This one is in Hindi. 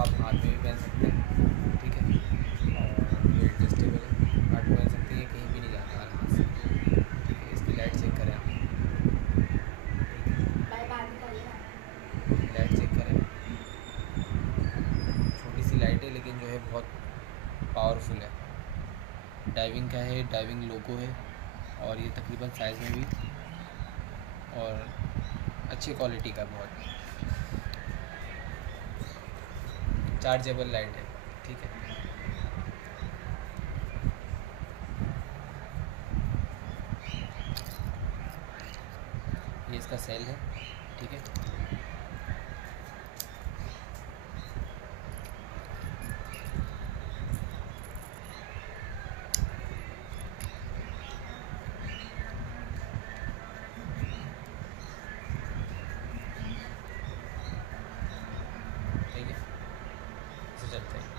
आप हाथ में भी पहन सकते हैं, ठीक है। और ये एडजस्टेबल है, हाथ में पहन सकते हैं, ये कहीं भी नहीं जाने वाला हाथ से, ठीक है। इसकी लाइट चेक करें आप, ठीक है, लाइट चेक करें। छोटी सी लाइट है लेकिन जो है बहुत पावरफुल है। डाइविंग का है, डाइविंग लोगो है, और ये तकरीबन साइज़ में भी और अच्छी क्वालिटी का बहुत चार्जेबल लाइट है, ठीक है। ये इसका सेल है, ठीक है। ठीक है, इसे चलते हैं।